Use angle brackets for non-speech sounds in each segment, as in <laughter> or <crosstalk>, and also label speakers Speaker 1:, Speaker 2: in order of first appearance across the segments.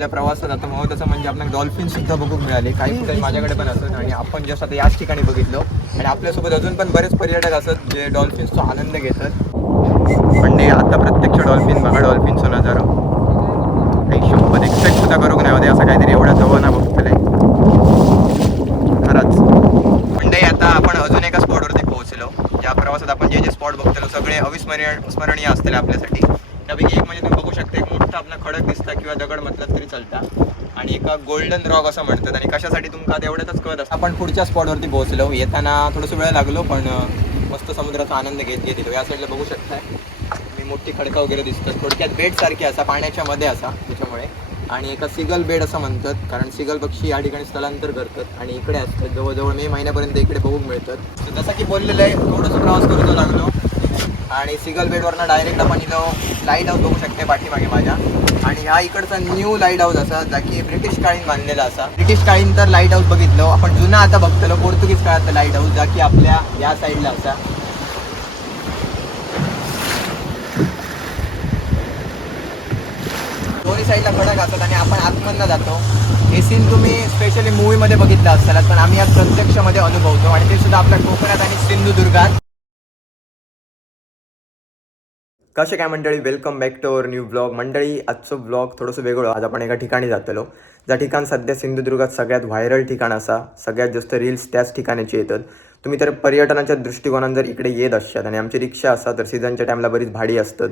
Speaker 1: आपल्या प्रवासात आता महत्वाचं म्हणजे आपल्याला डॉल्फिन सुद्धा बघूक मिळाले. काही फुटेज माझ्याकडे पण असत आणि आपण जस्ट आता याच ठिकाणी बघितलं आणि आपल्यासोबत अजून पण बरेच पर्यटक असत जे डॉल्फिन्सचा आनंद घेतात. म्हणजे आता प्रत्यक्ष डॉल्फिन बघा डॉल्फिनचा नजारा. काही शपथ एक्सपेक्ट सुद्धा करूक नाही होते असं काहीतरी एवढ्या जवळ ना बघतलंय. खरंच. म्हणजे आता आपण अजून एका स्पॉटवरती पोहोचलो. ज्या प्रवासात आपण जे जे स्पॉट बघतलो सगळे अविस्मरणीय स्मरणीय असतील आपल्यासाठी. त्यापैकी एक म्हणजे तुम्ही बघू शकता एक मोठा आपला खडक दिसता किंवा दगड म्हटलं तरी चालता आणि एका गोल्डन रॉक असं म्हणतात आणि कशासाठी तुमका आता एवढ्यातच कळत असतं. आपण पुढच्या स्पॉटवरती पोहोचलो येताना थोडंसं वेळ लागलो पण मस्त समुद्राचा आनंद घेत घेत या साईडला बघू शकताय. मी मोठी खडकं वगैरे दिसतात थोडक्यात बेड सारखी असा पाण्याच्या मध्ये असा त्याच्यामुळे. आणि एका सिगल बेड असं म्हणतात कारण सिगल पक्षी या ठिकाणी स्थलांतर करतात आणि इकडे असतात. जवळजवळ मे महिन्यापर्यंत इकडे बघून मिळतात. तर जसं की बोललेलं आहे थोडंसं प्रवास करतो लागलो. आणि सिगल बेडवरनं डायरेक्ट आपण इथं लाइट हाऊस बघू शकते पाठीमागे माझ्या. आणि हा इकडचा न्यू लाइट हाऊस असा जा की ब्रिटिश काळीन बांधलेला असा. ब्रिटिश काळीन तर लाइट हाऊस बघितलं. आपण जुना आता बघतलो पोर्तुगीज काळातला लाइट हाऊस जा की आपल्या या साईडला असा. दोन्ही साईडला खडक असतात आणि आपण आतमधनं जातो. हे सीन तुम्ही स्पेशली मूवीमध्ये बघितलं असाल पण आम्ही आज प्रत्यक्षमध्ये अनुभवतो. आणि ते सुद्धा आपल्या कोकणात आणि सिंधुदुर्गात. कसे काय मंडळी? Welcome back to our new blog मंडळी आजचं ब्लॉग थोडंसं वेगळं. आज आपण एका ठिकाणी जातलो. ज्या ठिकाण सध्या सिंधुदुर्गात सगळ्यात व्हायरल ठिकाण असा सगळ्यात जास्त रील्स त्याच ठिकाणाचे येतात. तुम्ही तर पर्यटनाच्या दृष्टिकोनात जर इकडे येत असतात आणि आमची रिक्षा असा तर सीझनच्या टाईमला बरीच भाडी असतात.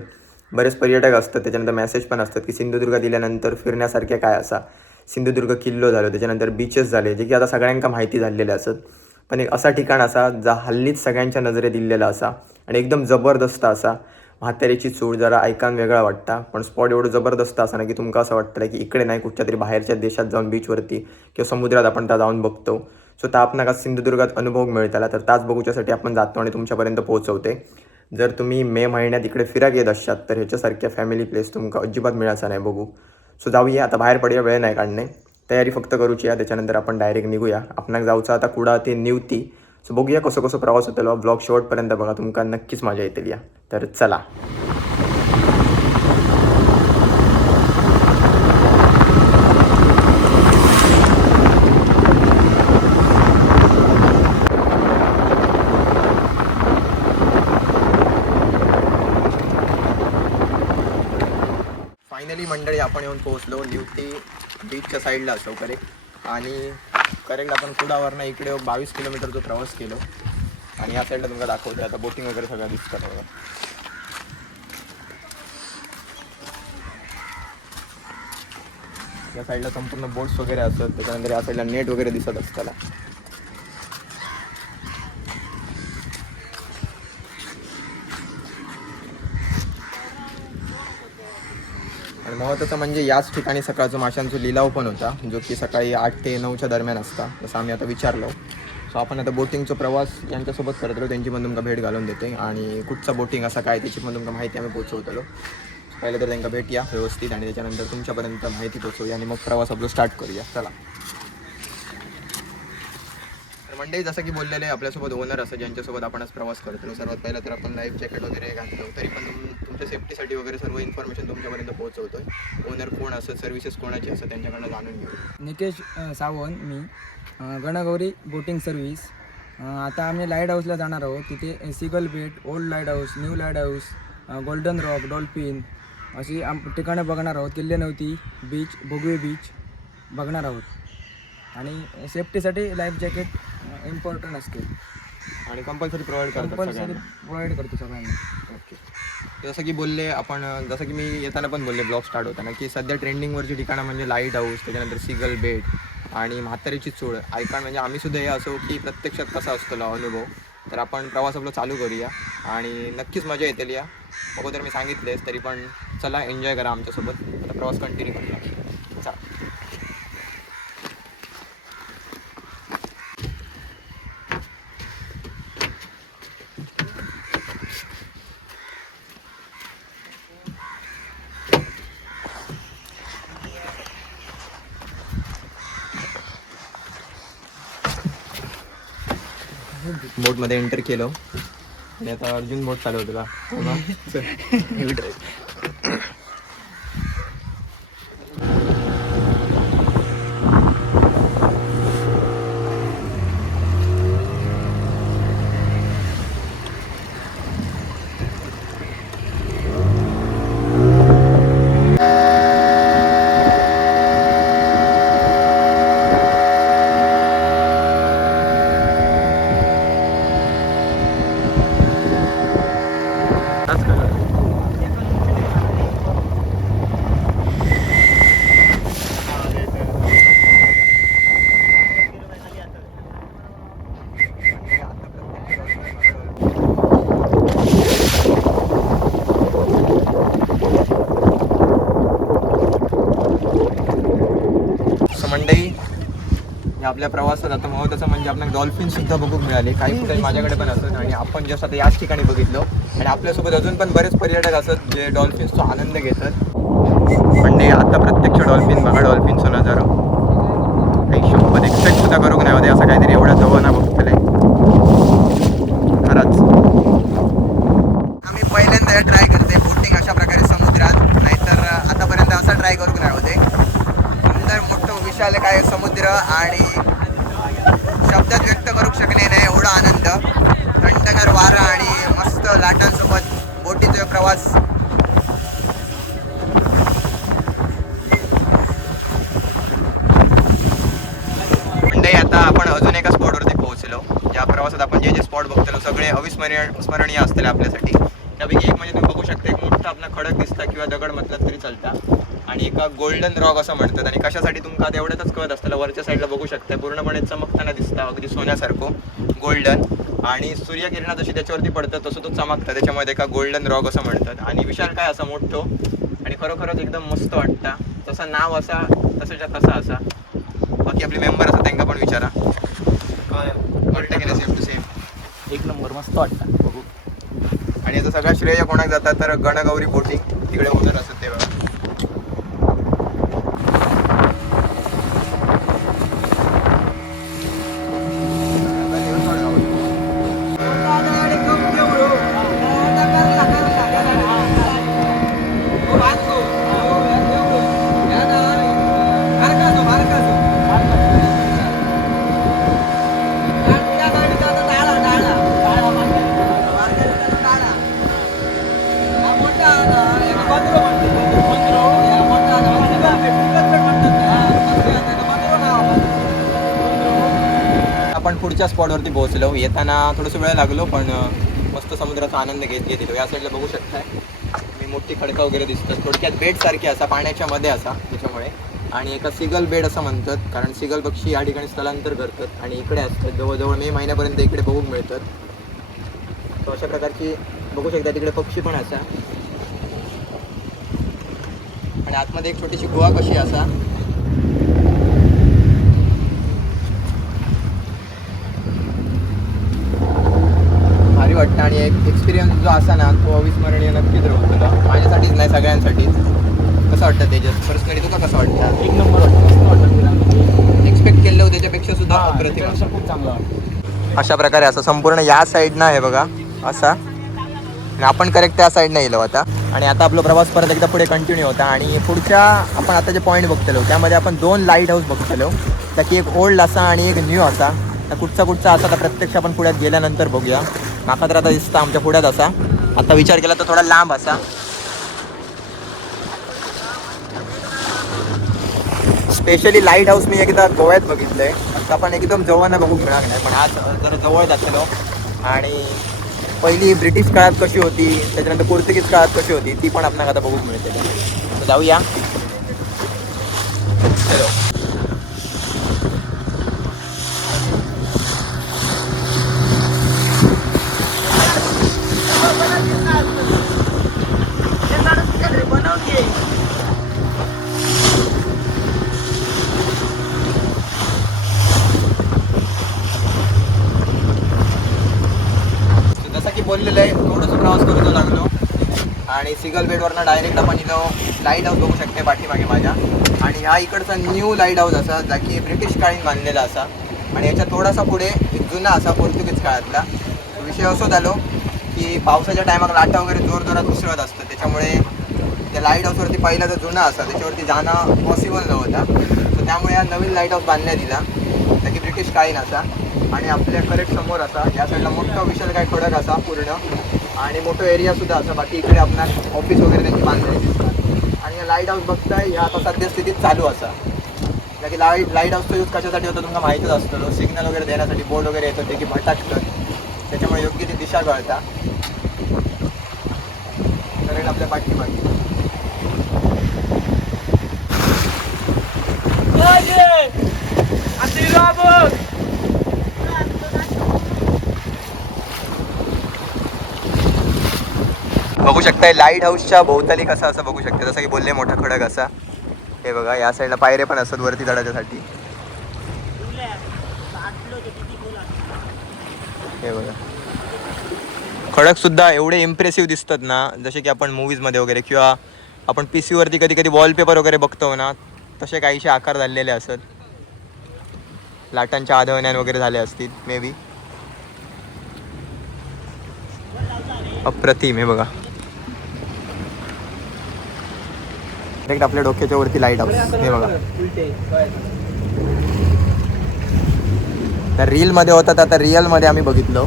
Speaker 1: बरेच पर्यटक असतात. त्याच्यानंतर मेसेज पण असतात की सिंधुदुर्ग दिल्यानंतर फिरण्यासारखे काय असा? सिंधुदुर्ग किल्लो झालो त्याच्यानंतर बीचेस झाले जे की आता सगळ्यांका माहिती झालेले असत. पण एक असा ठिकाण असा जा हल्लीच सगळ्यांच्या नजरेत दिलेला असा आणि एकदम जबरदस्त असा. म्हातारीची चूळ जरा ऐकान वेगळा वाटता. पण स्पॉट एवढं जबरदस्त असा ना की तुमका असं वाटतं की इकडे नाही कुठच्या तरी बाहेरच्या देशात जाऊन बीचवरती किंवा समुद्रात आपण त्या जाऊन बघतो. सो त्या आपणाला सिंधुदुर्गात अनुभव मिळताला. तर ताच बघूच्यासाठी आपण जातो आणि तुमच्यापर्यंत पोहोचवते. जर तुम्ही मे महिन्यात इकडे फिराक येत असतात तर ह्याच्यासारख्या फॅमिली प्लेस तुमका अजिबात मिळायचा नाही बघू. सो जाऊया. आता बाहेर पडूया वेळ नाही काढणे. तयारी फक्त करूची या त्याच्यानंतर आपण डायरेक्ट निघूया. आपणाक जाऊचा आता कुडा ते निवती. सो बघूया कसं कसं प्रवास होतलो ब्लॉग शेवटपर्यंत बघा तुमका नक्कीच मजा येतील या तर चला. फायनली मंडळी आपण येऊन पोहोचलो न्यूटी बीचच्या साईडला असो करेक्ट आणि करेक्ट आपण कुडावरनं इकडे बावीस किलोमीटरचा प्रवास केलो आणि या साईडला तुम्हाला दाखवते आता बोटिंग वगैरे सगळं दिसतं बघा. या साईडला संपूर्ण बोट्स वगैरे असतात. त्याच्यानंतर या साईडला नेट वगैरे दिसत असताना आणि महत्त्वाचं म्हणजे याच ठिकाणी सकाळचं माशांचा लिलाव पण होता जो की सकाळी आठ ते नऊच्या दरम्यान असता जसं आम्ही आता विचारलो. सो आपण आता बोटिंगचा प्रवास यांच्यासोबत करत आलो त्यांची पण तुमका भेट घालून देते. आणि कुठचा बोटिंग असा काय त्याची पण तुमका माहिती आम्ही पोचवतलो पहिलं तर त्यांना भेटूया व्यवस्थित आणि त्याच्यानंतर तुमच्यापर्यंत माहिती पोचवूया आणि मग प्रवास आपला स्टार्ट करूया. चला. वन डे जसं की बोललेले आपल्यासोबत ओनर असं ज्यांच्यासोबत आपणच प्रवास करतो सर्वात पहिला तर आपण लाईफ जॅकेट वगैरे घातलो. तरी पण तुम- तुमच्या सेफ्टीसाठी वगैरे सर्व इन्फॉर्मेशन तुमच्यापर्यंत पोहोचवतोय. ओनर कोण असं सर्व्हिसेस कोणाची असं त्यांच्याकडनं जाणून घेऊ.
Speaker 2: निकेश सावंत मी. गणगौरी बोटिंग सर्व्हिस आता आम्ही लाइट हाऊसला जाणार आहोत. तिथे सिगल बेट old light house new light house golden rock dolphin अशी आम ठिकाणं बघणार आहोत. किल्ले नव्हती बीच भोगवे बीच बघणार आहोत. आणि सेफ्टीसाठी लाईफ जॅकेट इम्पॉर्टंट असते.
Speaker 1: आणि कंपल्सरी प्रोव्हाइड करतात
Speaker 2: कंपल्सरी
Speaker 1: सगळ्यांना?
Speaker 2: प्रोव्हाइड करतो सगळ्यांना.
Speaker 1: ओके जसं की बोलले आपण जसं की मी येताना पण बोलले ब्लॉग स्टार्ट होताना की सध्या ट्रेंडिंगवरची ठिकाणं म्हणजे लाइट हाऊस त्याच्यानंतर सिगल बेट आणि म्हातारीची चूळ. ऐका म्हणजे आम्ही सुद्धा हे असो की प्रत्यक्षात कसा असतो ला अनुभव तर आपण प्रवास आपला चालू करूया आणि नक्कीच मजा येतील या अगोदर मी सांगितलेच तरी पण चला एन्जॉय करा आमच्यासोबत. आता प्रवास कंटिन्यू करूया चला बोटमध्ये एंटर केलो. आणि आता अर्जुन बोट चालवतो का हो ना? चल. तर मंडई या आपल्या प्रवासात आता महत्त्वाचं म्हणजे आपल्याला डॉल्फिन सुद्धा बघूक मिळाले. काही फुटेज माझ्याकडे पण असत आणि आपण जसं आता याच ठिकाणी बघितलो. आणि आपल्यासोबत अजून पण बरेच पर्यटक असत जे डॉल्फिन्सचा आनंद घेतात. म्हणजे आता प्रत्यक्ष डॉल्फिन बघा डॉल्फिनचा नजारा काही शपथ एक्सपेक्ट सुद्धा करूक नाही होते असं काहीतरी एवढ्या जवळ ना बघतलंय खरंच आम्ही पहिल्यांदा ट्राय करते बोटिंग अशा प्रकारे समुद्रात नाहीतर आतापर्यंत असा ट्राय करूक नाही होते सुंदर मोठं विशाल काय समुद्र आणि शब्दात व्यक्त करू शकणे नाही एवढा आनंद थंडगार वारा आणि मस्त लाटांसोबत बोटीचा प्रवास मंडई आता आपण अजून एका स्पॉटवरती पोहोचलो ज्या प्रवासात आपण जे जे स्पॉट बघतलो सगळे अविस्मरणीय स्मरणीय असतील आपल्यासाठी. त्यापैकी एक म्हणजे तुम्ही बघू शकता एक मोठा आपला खडक दिसता किंवा दगड म्हटलं तरी चालता. आणि एका गोल्डन रॉक असं म्हणतात. आणि कशासाठी तुमका आता एवढ्यातच कळत असतं. वरच्या साईडला बघू शकता पूर्णपणे चमकताना दिसता अगदी सोन्यासारखं गोल्डन आणि सूर्यकिरणा जशी त्याच्यावरती पडतात तसं तो चमकता. त्याच्यामुळे त्याका गोल्डन रॉक असं म्हणतात. आणि विशाल काय असा मोठो आणि खरोखरच एकदम मस्त वाटता. तसं नाव असा तसंच्या तसा असा. बाकी आपले मेंबर असतात त्यांना पण विचारा. कळतं की नाही सेम टू सेम
Speaker 2: एक नंबर मस्त वाटतं.
Speaker 1: आणि याचं सगळं श्रेय कोणाक जातात तर गणगौरी बोटिंग तिकडे उतर असत तेव्हा आपण पुढच्या स्पॉटवरती पोहोचलो. येताना थोडंसं वेळ लागलो पण मस्त समुद्राचा आनंद घेत घेतलो या साईडला बघू शकताय. मी मोठी खडका वगैरे दिसतो थोडक्यात बेडसारखी असा पाण्याच्या मध्ये असा त्याच्यामुळे. आणि एका सिगल बेड असं म्हणतात कारण सिगल पक्षी या ठिकाणी स्थलांतर करतात आणि इकडे असतात. जवळजवळ मे महिन्यापर्यंत इकडे बघूक मिळतात. तर अशा प्रकारची बघू शकता तिकडे पक्षी पण असा. आणि आतमध्ये एक छोटीशी गुहा कशी असा भारी वाटतं आणि एक एक्सपिरियन्स जो असा ना तो अविस्मरणीय नक्कीच राहू तुला माझ्यासाठीच नाही सगळ्यांसाठीच. कसं वाटतं तेजस? पर्सनली तुला कसं वाटतं?
Speaker 2: एक नंबर वाटतं.
Speaker 1: एक्सपेक्ट केलं होतं त्याच्यापेक्षा सुद्धा अप्रतिम.
Speaker 2: खूप चांगलं वाटतं.
Speaker 1: अशा प्रकारे असं संपूर्ण या साईडनं आहे बघा असा. आणि आपण करेक्ट त्या साईडनं येलो आता. आणि आता आपला प्रवास परत एकदा पुढे कंटिन्यू होता. आणि पुढच्या आपण आता जे पॉईंट बघतलो त्यामध्ये आपण दोन लाइट हाऊस बघतलो. त्याकी एक ओल्ड असा आणि एक न्यू असा. तर कुठचा कुठचा असा तर प्रत्यक्ष आपण पुढ्यात गेल्यानंतर बघूया. माका तर आता दिसतं आमच्या पुढ्यात असा. आता विचार केला तर थोडा लांब असा. स्पेशली लाइट हाऊस मी एकदा गोव्यात बघितलंय आता आपण एकदम जवळ बघू मिळणार नाही पण आज जर जवळ जातलो आणि पहिली ब्रिटिश काळात कशी होती त्याच्यानंतर पोर्तुगीज काळात कशी होती ती पण आपल्याला आता बघू मिळते. तर जाऊया चलो जसं की बोललेलं आहे क्रॉस करतो लागलो. आणि सिगल बेडवरनं डायरेक्ट आपण इथं लाइट हाऊस बघू शकते पाठीमागे माझ्या. आणि ह्या इकडचा न्यू लाइट हाऊस असा जा की ब्रिटिश काळीन बांधलेला असा. आणि याच्या थोडासा पुढे एक जुना असा पोर्तुगीज काळातला विषय असो झालो की पावसाच्या टायमाला लाटा वगैरे जोर जोरात उसळत असतं. त्याच्यामुळे त्या लाइट हाऊसवरती पहिला जो जुना असा त्याच्यावरती जाणं पॉसिबल नव्हता. तर त्यामुळे हा नवीन लाइट हाऊस बांधण्यात दिला. त्या की ब्रिटिश काळीन असा. आणि आपल्या करेक्ट समोर असा या साईडला मोठा विशाल काय खडक असा पूर्ण. आणि मोठं एरिया सुद्धा असा बाकी इकडे आपणास ऑफिस वगैरे त्यांची बांधलेली दिसतात. आणि लाइट हाऊस बघताय या आता सध्या स्थितीत चालू असा. कारण की लाइट लाइट हाऊसचा यूज कशासाठी होतो तुम्हाला माहीतच असतं. सिग्नल वगैरे देण्यासाठी बोर्ड वगैरे येतं ते की भटाकतं त्याच्यामुळे योग्य ती दिशा कळता. करेक्ट आपल्या पाठीमागे. बघू शकताय लाइट हाऊसच्या भोवताली कसा असं बघू शकता जसं की बोलले मोठा खडक असा. हे बघा या साईडला पायरे पण असतात वरती चढायच्यासाठी हे बघा. खडक सुद्धा एवढे इम्प्रेसिव्ह दिसतात ना जसे की आपण मूवीजमध्ये वगैरे किंवा आपण पी सीवरती कधी कधी वॉलपेपर वगैरे बघतो ना तसे काहीसे आकार झालेले असत. लाटांच्या आधवण्यान वगैरे झाले असतील मे बी अप्रतिम हे बघा. डायरेक्ट आपल्या डोक्याच्या वरती लाइट हाऊस हे बघा. तर रीलमध्ये होता तर आता रिअलमध्ये आम्ही बघितलो.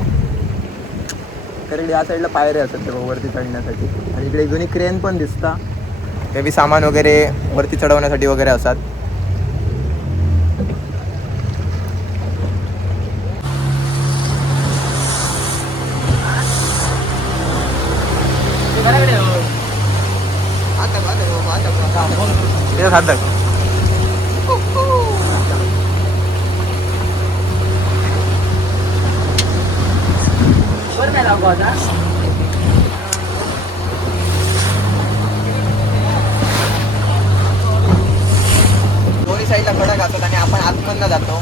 Speaker 1: कारण या साईडला पायरे असतात ते वरती चढण्यासाठी. आणि इकडे जुनी क्रेन पण दिसता. ते बी सामान वगैरे वरती चढवण्यासाठी वगैरे असतात ते साधक दोन्ही साईडला कडक असतात आणि आपण आतमधनं जातो.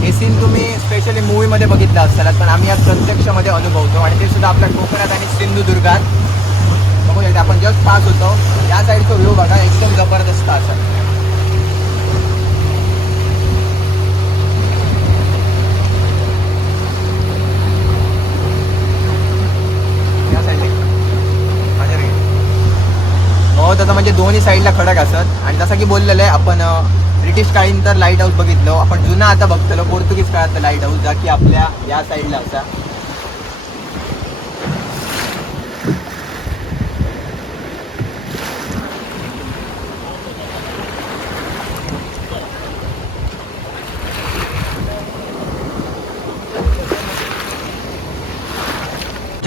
Speaker 1: हे सीन तुम्ही स्पेशली मूवीमध्ये बघितलं असाल पण आम्ही आज प्रत्यक्षमध्ये अनुभवतो. आणि ते सुद्धा आपल्या कोकणात आणि सिंधुदुर्गात. बघू शकता आपण जस्ट पास होतो. या साईडचा व्ह्यू बघा एकदम जबरदस्त असा. या हो तसं म्हणजे दोन्ही साईडला खडक असत आणि जसं की बोललेलं आहे आपण ब्रिटिश काळीन तर लाइट हाऊस बघितलो. आपण जुना आता बघतलो पोर्तुगीज काळात लाइट हाऊस जा की आपल्या या साईडला असा.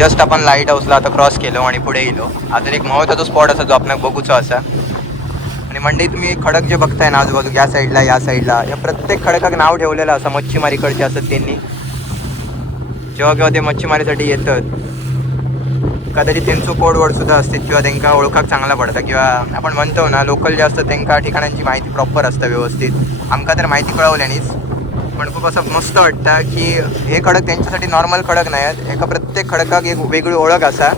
Speaker 1: जस्ट आपण लाइट हाऊसला आता क्रॉस केलो आणि पुढे गेलो. आता एक महत्त्वाचा स्पॉट असा जो आपण बघूचो असा. आणि मंडई तुम्ही खडक जे बघताय ना आजूबाजू या साईडला या साईडला या प्रत्येक खडकाक नाव ठेवलेलं असं मच्छीमारीकडचे असत त्यांनी. जेव्हा केव्हा ते मच्छीमारीसाठी येतात कदाचित त्यांचं कोड सुद्धा असते किंवा त्यांना ओळखाक चांगला पडतं किंवा आपण म्हणतो ना लोकल जे असतं त्यांना ठिकाणांची माहिती प्रॉपर असतं व्यवस्थित. आमका तर माहिती कळवल्यानीच. पण खूप असं मस्त वाटतं की हे खडक त्यांच्यासाठी नॉर्मल खडक नाही आहेत एका प्रत्येक खडकाक एक वेगळी ओळख असा.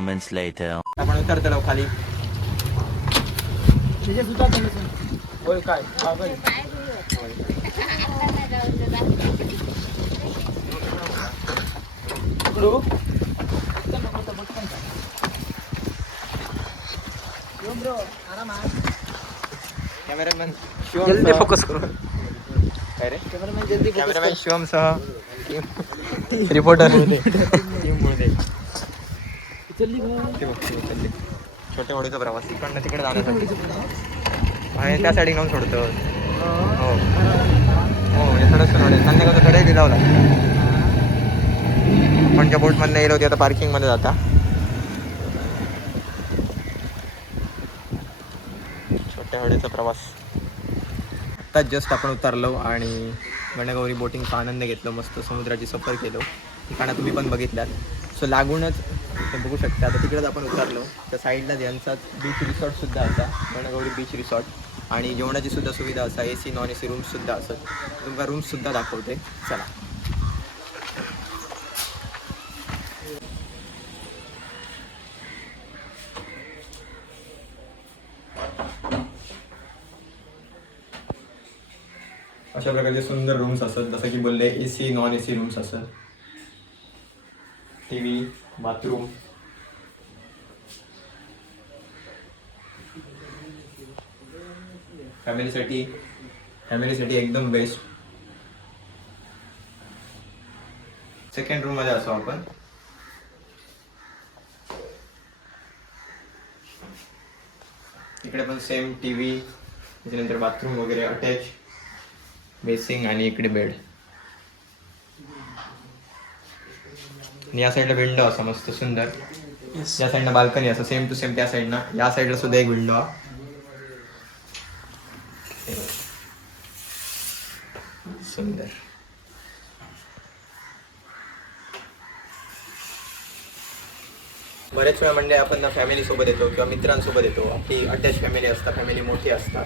Speaker 3: Moments later.
Speaker 1: आपण उतरतो खाली.
Speaker 2: होय काय?
Speaker 1: कॅमेरामॅन
Speaker 2: जल्दी फोकस करू.
Speaker 1: काय रे?
Speaker 2: कॅमेरामॅन जल्दी
Speaker 1: कॅमेरामॅन शिवम सह. <laughs> रिपोर्टर छोट्या होडीचा प्रवास. इकडनं तिकडे जाण्यासाठी. आणि त्या साईडिंग जाऊन सोडतो. हो. हो. हे थोडंसं नोडे संध्याकाळचं कडे दिलावला आपण ज्या बोटमधनं येलो होती आता पार्किंगमध्ये जाता. छोट्या होडीचा प्रवास. आत्ताच जस्ट आपण उतरलो आणि गणगौरी बोटिंगचा आनंद घेतलो मस्त समुद्राची सफर केलो. ठिकाणं तुम्ही पण बघितल्यात. सो लागूनच ते बघू शकता. आता तिकडेच आपण उतरलो. त्या साईडला यांचा बीच रिसॉर्टसुद्धा असा गणगौरी बीच रिसॉर्ट आणि जेवणाची सुद्धा सुविधा असा A C non A C रूम्ससुद्धा असत तुमका रूम्ससुद्धा दाखवते. चला. अशा प्रकारचे सुंदर रूम्स असतात. जसं की बोलले A C non A C rooms असतात. टी व्ही बाथरूम फॅमिलीसाठी फॅमिलीसाठी एकदम बेस्ट सेकंड रूममध्ये असो आपण. इकडे पण सेम टी व्ही त्याच्यानंतर बाथरूम वगैरे अटॅच बेसिंग आणि इकडे बेड आणि या साईडला विंडो असा मस्त सुंदर. या साईडनं बाल्कनी असं सेम टू सेम त्या साईडनं. या साईडला सुद्धा एक विंडो. हा सुंदर. बरेच वेळा म्हणजे आपण फॅमिली सोबत येतो किंवा मित्रांसोबत येतो. आपली अटॅच फॅमिली असतात फॅमिली मोठी असतात.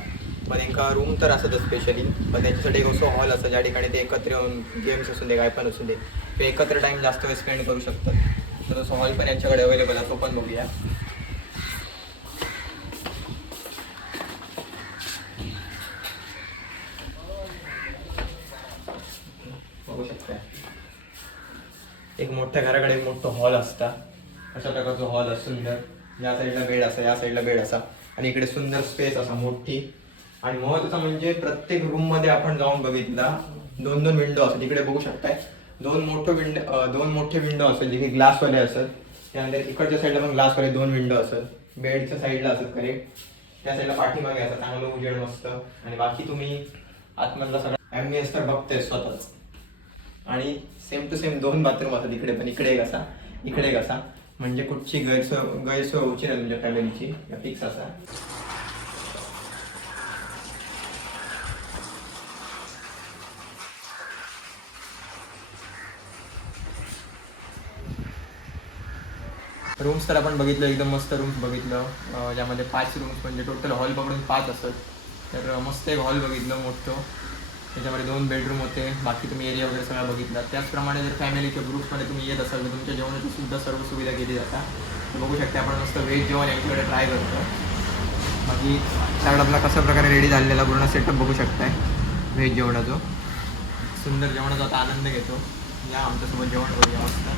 Speaker 1: पण एका रूम तर असतच स्पेशली पण त्यांच्यासाठी एक असं हॉल असतं ज्या ठिकाणी ते एकत्र येऊन गेम्स असू दे काय पण असू दे. ते एकत्र टाइम जास्त वेळ स्पेंड करू शकतात. तर तसं हॉल पण यांच्याकडे अवेलेबल आहे तो पण बघूया. बघू शकता एक मोठ्या घराकडे एक मोठं हॉल असता. अशा प्रकारचा हॉल असतो सुंदर. या साईडला बेड असा या साईडला बेड असा. आणि इकडे सुंदर स्पेस असा मोठी. आणि महत्वाचं म्हणजे प्रत्येक रूममध्ये आपण जाऊन बघितला दोन दोन विंडो असतात. इकडे बघू शकताय. दोन मोठे विंडो दोन मोठे विंडो असेल जे की ग्लासवाले असत त्यानंतर इकडच्या साईडला पण ग्लासवाले दोन विंडो असत बेडच्या साईडला असत करेक्ट त्या साईडला पाठीमागे असतात. चांगलं उजेड मस्त. आणि बाकी तुम्ही आतमधला सगळा ॲम्बियन्स तर बघते स्वतःच. आणि सेम टू सेम दोन बाथरूम असतात इकडे पण. इकडे एक असा. इकडे एक असा. म्हणजे कुठची गैरसोय गैरसोय होची नाही तुमच्या फॅमिलीची फिक्स असा. रूम्स तर आपण बघितलं एकदम मस्त रूम्स बघितलं. ज्यामध्ये पाच रूम्स म्हणजे टोटल हॉल पकडून पाच असत. तर मस्त एक हॉल बघितलं मोठं. त्याच्यामध्ये दोन बेडरूम होते. बाकी तुम्ही एरिया वगैरे सगळा बघितला. त्याचप्रमाणे जर फॅमिलीच्या ग्रुपमध्ये तुम्ही येत असाल तर तुमच्या जेवणाची सुद्धा सर्व सुविधा केली जातात तर बघू शकता आपण मस्त व्हेज जेवण यांच्याकडे ट्राय करतो बाकी सॅड आपला कशा प्रकारे रेडी झालेला पूर्ण सेटअप बघू शकताय. व्हेज जेवणाचं. सुंदर जेवणाचा आता आनंद घेतो. या आमच्यासोबत जेवण करूया मस्त.